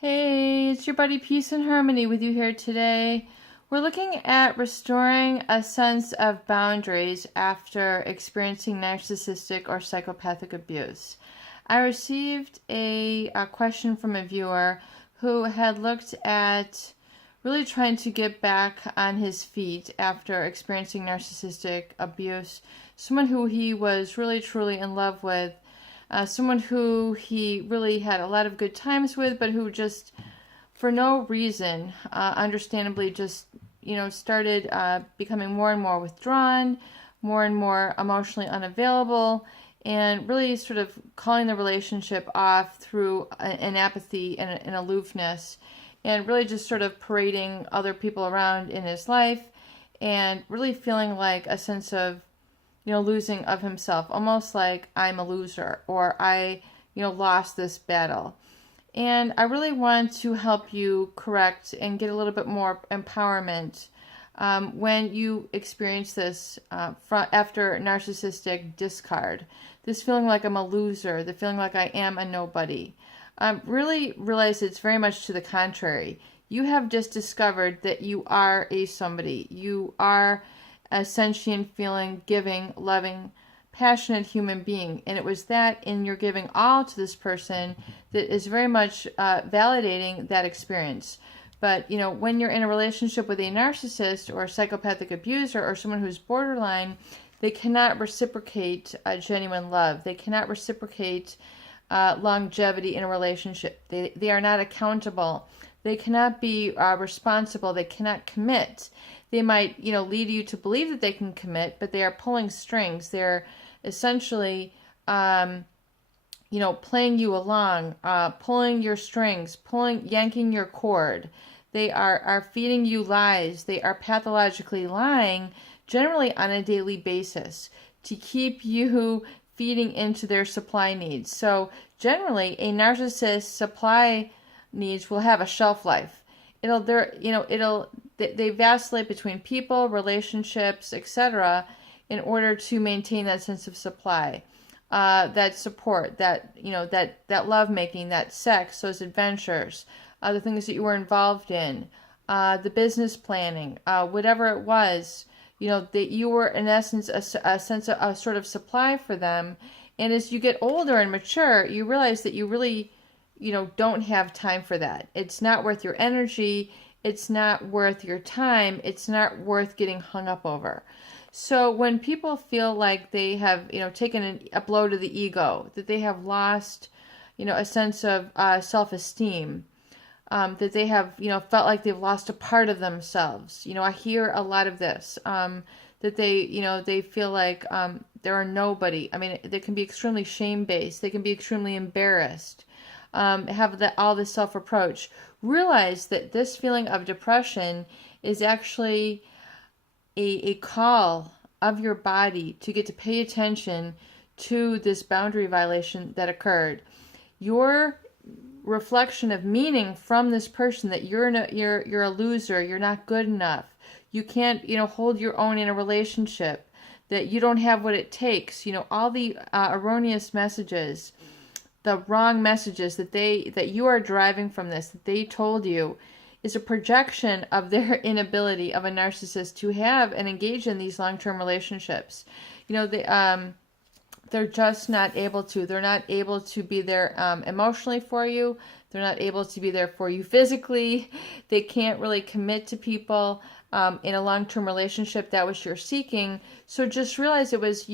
Hey, it's your buddy Peace and Harmony with you here today. We're looking at restoring a sense of boundaries after experiencing narcissistic or psychopathic abuse. I received a question from a viewer who had looked at really trying to get back on his feet after experiencing narcissistic abuse. Someone who he was really truly in love with, someone who he really had a lot of good times with, but who just, for no reason, understandably, just started becoming more and more withdrawn, more and more emotionally unavailable, and really sort of calling the relationship off through an apathy and an aloofness, and really just sort of parading other people around in his life, and really feeling like a sense of losing of himself, almost like I'm a loser or I, lost this battle. And I really want to help you correct and get a little bit more empowerment when you experience this after narcissistic discard. This feeling like I'm a loser, the feeling like I am a nobody. Really realize it's very much to the contrary. You have just discovered that you are a somebody. You are a sentient, feeling, giving, loving, passionate human being. And it was that in your giving all to this person that is very much validating that experience. But, when you're in a relationship with a narcissist or a psychopathic abuser or someone who's borderline, they cannot reciprocate genuine love. They cannot reciprocate longevity in a relationship. They are not accountable. They cannot be responsible. They cannot commit. They might, lead you to believe that they can commit, but they are pulling strings. They're essentially, playing you along, pulling your strings, yanking your cord. They are feeding you lies. They are pathologically lying, generally on a daily basis, to keep you feeding into their supply needs. So generally, a narcissist's supply needs will have a shelf life. They vacillate between people, relationships, etc., in order to maintain that sense of supply, that support, that love making, that sex, those adventures, the things that you were involved in, the business planning, whatever it was, that you were in essence a sense of a sort of supply for them. And as you get older and mature, you realize that you really don't have time for that. It's not worth your energy. It's not worth your time. It's not worth getting hung up over. So when people feel like they have, taken a blow to the ego, that they have lost, a sense of self-esteem, that they have, felt like they've lost a part of themselves. I hear a lot of this, that they feel like they're a nobody. I mean, they can be extremely shame-based. They can be extremely embarrassed. Have all this self-reproach. Realize that this feeling of depression is actually a call of your body to get to pay attention to this boundary violation that occurred. Your reflection of meaning from this person that you're a loser, you're not good enough, you can't hold your own in a relationship, that you don't have what it takes, all the erroneous messages, the wrong messages that you are deriving from this, that they told you, is a projection of their inability of a narcissist to have and engage in these long-term relationships. They're just not able to. They're not able to be there emotionally for you. They're not able to be there for you physically. They can't really commit to people in a long-term relationship that which you're seeking. So just realize it was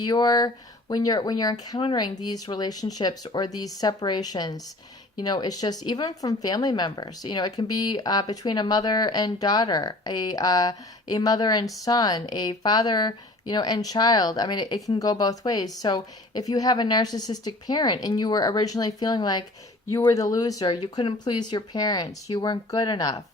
when you're encountering these relationships or these separations, it's just even from family members. It can be between a mother and daughter, a mother and son, a father, and child. I mean, it can go both ways. So if you have a narcissistic parent and you were originally feeling like you were the loser, you couldn't please your parents, you weren't good enough,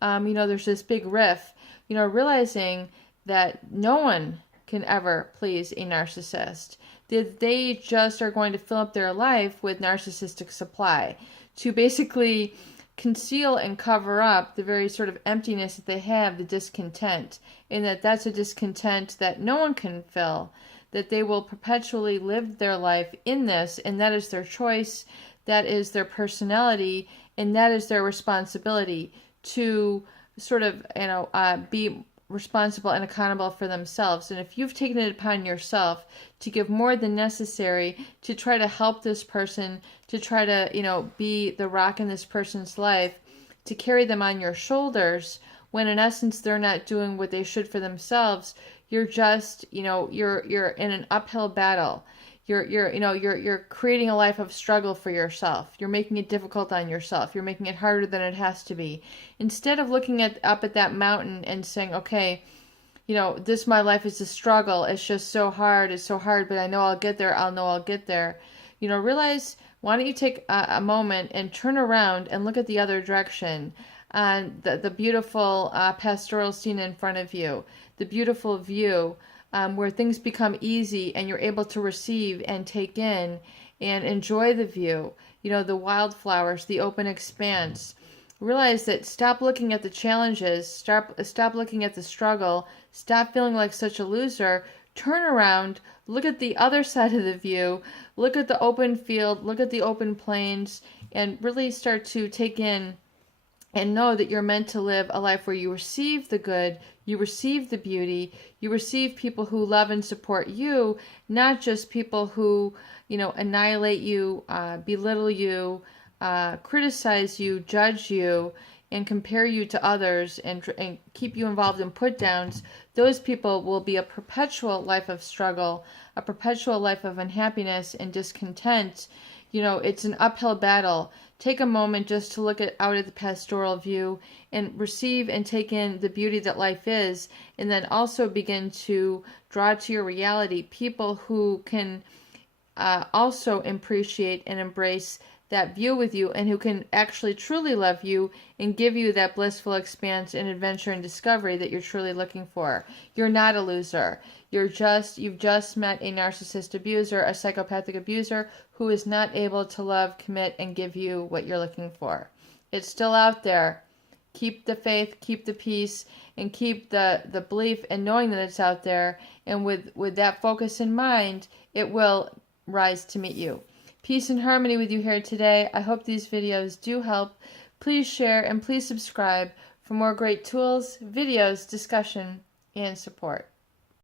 there's this big rift, realizing that no one can ever please a narcissist. That they just are going to fill up their life with narcissistic supply to basically conceal and cover up the very sort of emptiness that they have, the discontent, and that's a discontent that no one can fill, that they will perpetually live their life in this, and that is their choice, that is their personality, and that is their responsibility to sort of, be responsible and accountable for themselves. And if you've taken it upon yourself to give more than necessary to try to help this person, to try to, be the rock in this person's life, to carry them on your shoulders, when in essence they're not doing what they should for themselves, you're just, you're in an uphill battle. You're creating a life of struggle for yourself. You're making it difficult on yourself. You're making it harder than it has to be. Instead of looking up at that mountain and saying, okay, my life is a struggle. It's just so hard. It's so hard, but I know I'll get there. I'll get there. Realize, why don't you take a moment and turn around and look at the other direction, and the beautiful pastoral scene in front of you, the beautiful view, where things become easy and you're able to receive and take in and enjoy the view, the wildflowers, the open expanse. Realize that stop looking at the challenges, stop looking at the struggle, stop feeling like such a loser, turn around, look at the other side of the view, look at the open field, look at the open plains, and really start to take in and know that you're meant to live a life where you receive the good, you receive the beauty, you receive people who love and support you, not just people who, annihilate you, belittle you, criticize you, judge you, and compare you to others and keep you involved in put downs. Those people will be a perpetual life of struggle, a perpetual life of unhappiness and discontent. It's an uphill battle. Take a moment just to look out at the pastoral view and receive and take in the beauty that life is, and then also begin to draw to your reality people who can also appreciate and embrace that view with you, and who can actually truly love you and give you that blissful expanse and adventure and discovery that you're truly looking for. You're not a loser. You've just met a narcissist abuser, a psychopathic abuser who is not able to love, commit, and give you what you're looking for. It's still out there. Keep the faith, keep the peace, and keep the belief and knowing that it's out there. And with that focus in mind, it will rise to meet you. Peace and harmony with you here today. I hope these videos do help. Please share and please subscribe for more great tools, videos, discussion, and support.